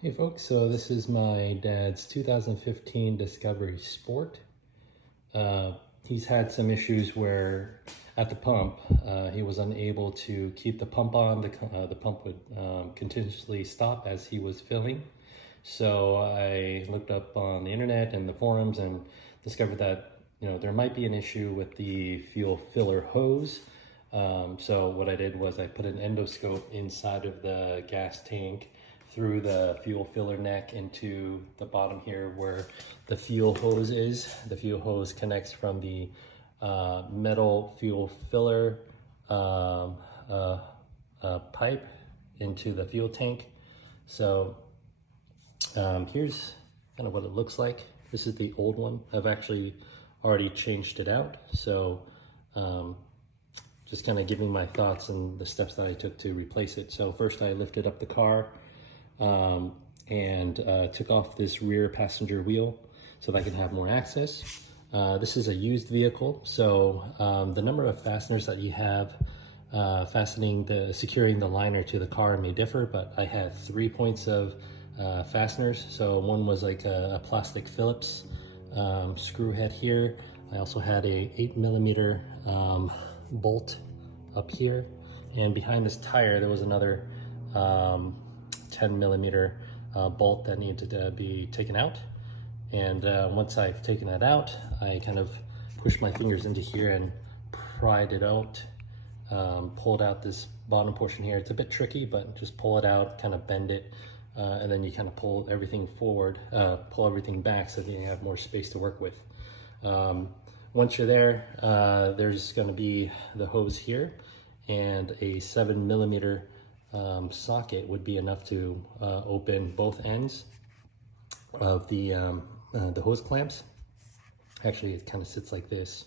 Hey folks, so this is my dad's 2015 Discovery Sport. He's had some issues where at the pump, he was unable to keep the pump on. The pump would continuously stop as he was filling. So I looked up on the internet and the forums and discovered that there might be an issue with the fuel filler hose. So what I did was I put an endoscope inside of the gas tank through the fuel filler neck into the bottom here where the fuel hose is. The fuel hose connects from the metal fuel filler pipe into the fuel tank. So here's kind of what it looks like. This is the old one. I've actually already changed it out. So just kind of giving my thoughts and the steps that I took to replace it. So first I lifted up the car and took off this rear passenger wheel so that I can have more access. This is a used vehicle, so the number of fasteners that you have securing the liner to the car may differ, but I had 3 points of fasteners. So one was like a plastic Phillips screw head here. I also had a 8mm bolt up here, and behind this tire there was another 10mm bolt that needed to be taken out. And once I've taken that out, I kind of pushed my fingers into here and pried it out, pulled out this bottom portion here. It's a bit tricky, but just pull it out, kind of bend it, and then you kind of pull everything forward, pull everything back so that you have more space to work with. Once you're there, there's going to be the hose here, and a 7mm socket would be enough to open both ends of the hose clamps. Actually, it kind of sits like this.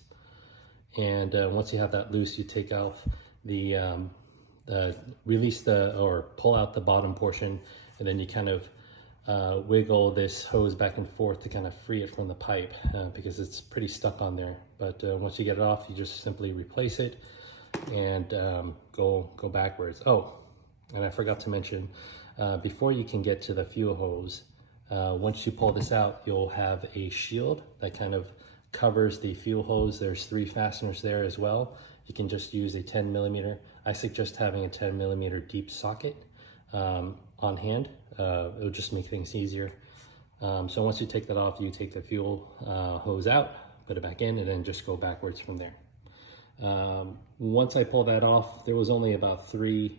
And once you have that loose, you take off the pull out the bottom portion, and then you kind of wiggle this hose back and forth to kind of free it from the pipe because it's pretty stuck on there. But once you get it off, you just simply replace it and go backwards. Oh, and I forgot to mention, before you can get to the fuel hose, once you pull this out, you'll have a shield that kind of covers the fuel hose. There's 3 fasteners there as well. You can just use a 10mm. I suggest having a 10mm deep socket on hand. It'll just make things easier. So once you take that off, you take the fuel hose out, put it back in, and then just go backwards from there. Once I pull that off, there was only about 3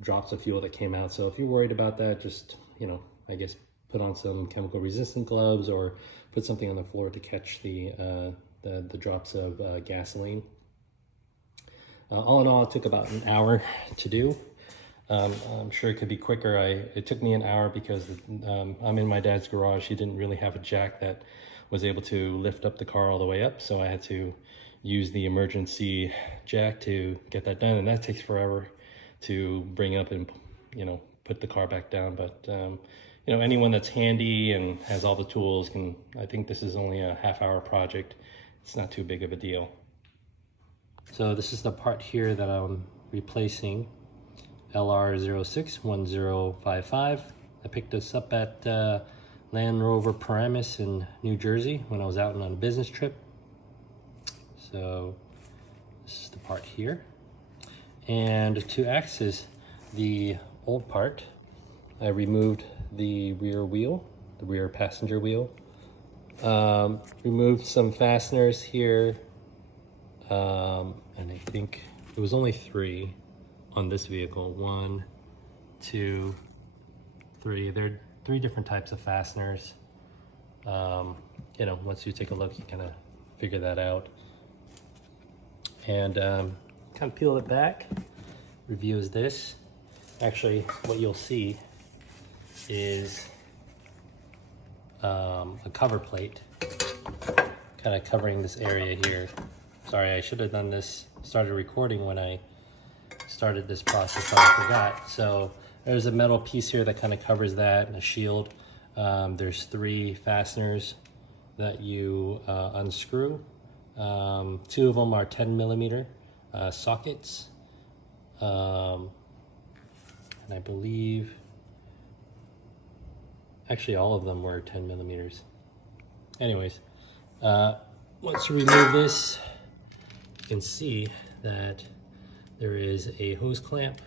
drops of fuel that came out. So if you're worried about that, just, I guess put on some chemical resistant gloves or put something on the floor to catch the drops of gasoline. All in all, it took about an hour to do. I'm sure it could be quicker. It took me an hour because I'm in my dad's garage. He didn't really have a jack that was able to lift up the car all the way up, so I had to use the emergency jack to get that done, and that takes forever to bring up and put the car back down. But anyone that's handy and has all the tools can. I think this is only a half-hour project. It's not too big of a deal. So this is the part here that I'm replacing, LR061055. I picked this up at Land Rover Paramus in New Jersey when I was out on a business trip. So this is the part here. And to access the old part, I removed the rear wheel, the rear passenger wheel. Removed some fasteners here, and I think it was only 3 on this vehicle. 1, 2, 3. There are 3 different types of fasteners. Once you take a look, you kind of figure that out. And kind of peel it back. Review is this. Actually, what you'll see is a cover plate kind of covering this area here. Sorry, I should have done this, started recording when I started this process, but I forgot. So there's a metal piece here that kind of covers that, and a shield. There's 3 fasteners that you unscrew. 2 of them are 10mm sockets. And I believe Actually, all of them were 10 millimeters. Anyways, once you remove this, you can see that there is a hose clamp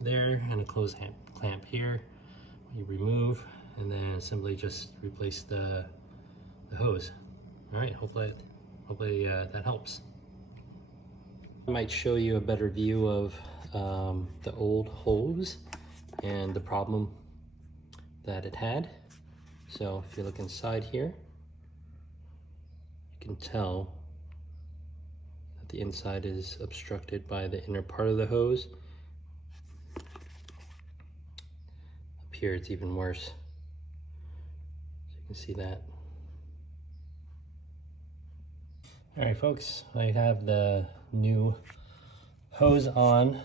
there and a close clamp here. You remove and then simply just replace the hose. All right, hopefully that helps. I might show you a better view of the old hose and the problem that it had. So if you look inside here, you can tell that the inside is obstructed by the inner part of the hose. Up here it's even worse. So you can see that. All right, folks, I have the new hose on,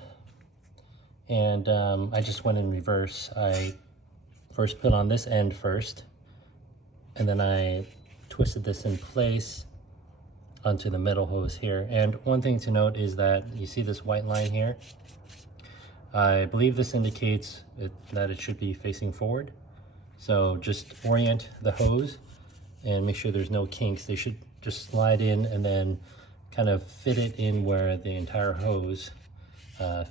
and I just went in reverse. I first put on this end first, and then I twisted this in place onto the middle hose here. And one thing to note is that you see this white line here. I believe this indicates that it should be facing forward. So just orient the hose and make sure there's no kinks. They should just slide in and then kind of fit it in where the entire hose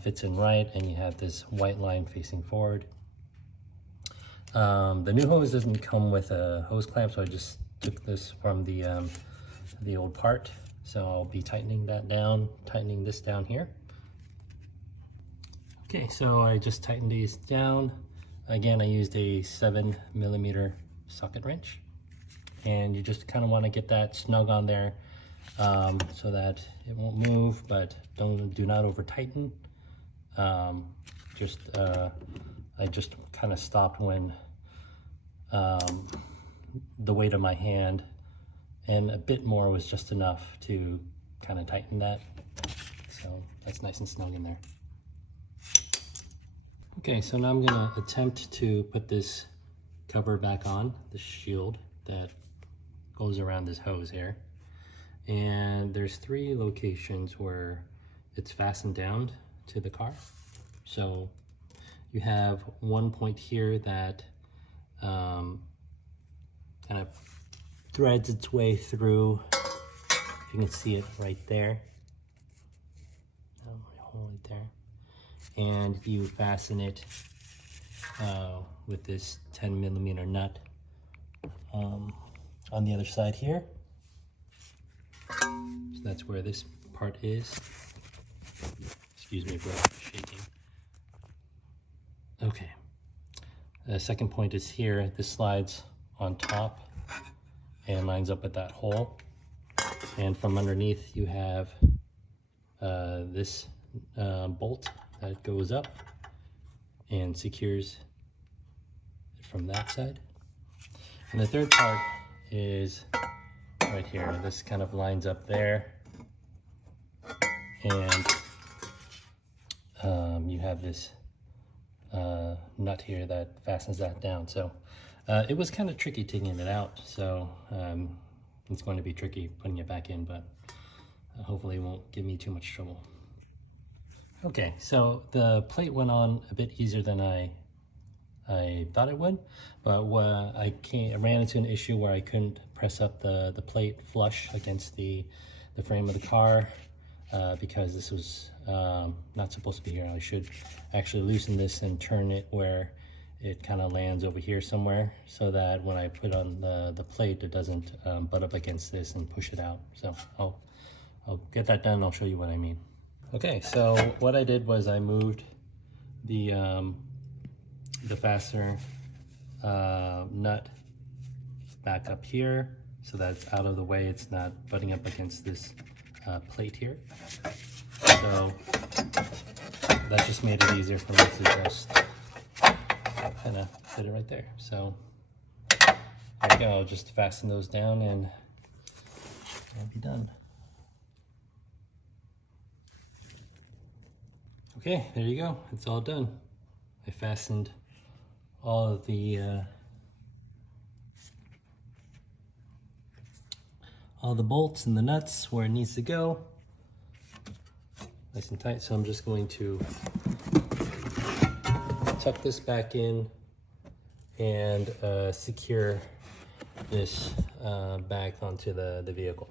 fits in right, and you have this white line facing forward. The new hose doesn't come with a hose clamp, so I just took this from the old part. So I'll be tightening that down, tightening this down here. Okay, so I just tightened these down. Again, I used a 7 millimeter socket wrench, and you just kind of want to get that snug on there so that it won't move, but do not over tighten. I just kind of stopped when the weight of my hand and a bit more was just enough to kind of tighten that. So that's nice and snug in there. Okay, so now I'm gonna attempt to put this cover back on, the shield that goes around this hose here. And there's 3 locations where it's fastened down to the car. So you have one point here that kind of threads its way through. You can see it right there. Right there. And you fasten it with this 10 millimeter nut on the other side here. So that's where this part is. Excuse me for shaking. Okay. The second point is here. This slides on top and lines up with that hole. And from underneath you have this bolt that goes up and secures it from that side. And the third part is right here. This kind of lines up there, and you have this nut here that fastens that down. So it was kind of tricky taking it out, so it's going to be tricky putting it back in, but hopefully it won't give me too much trouble. Okay, so the plate went on a bit easier than I thought it would, but I ran into an issue where I couldn't press up the plate flush against the frame of the car because this was not supposed to be here. I should actually loosen this and turn it where it kind of lands over here somewhere, so that when I put on the plate, it doesn't butt up against this and push it out. So I'll get that done and I'll show you what I mean. Okay, so what I did was I moved the fastener nut back up here so that it's out of the way. It's not butting up against this plate here. So that just made it easier for me to just kind of fit it right there. So there we go. I'll just fasten those down and I'll be done. Okay, there you go. It's all done. I fastened all of the bolts and the nuts where it needs to go. Nice and tight. So I'm just going to tuck this back in and secure this back onto the vehicle.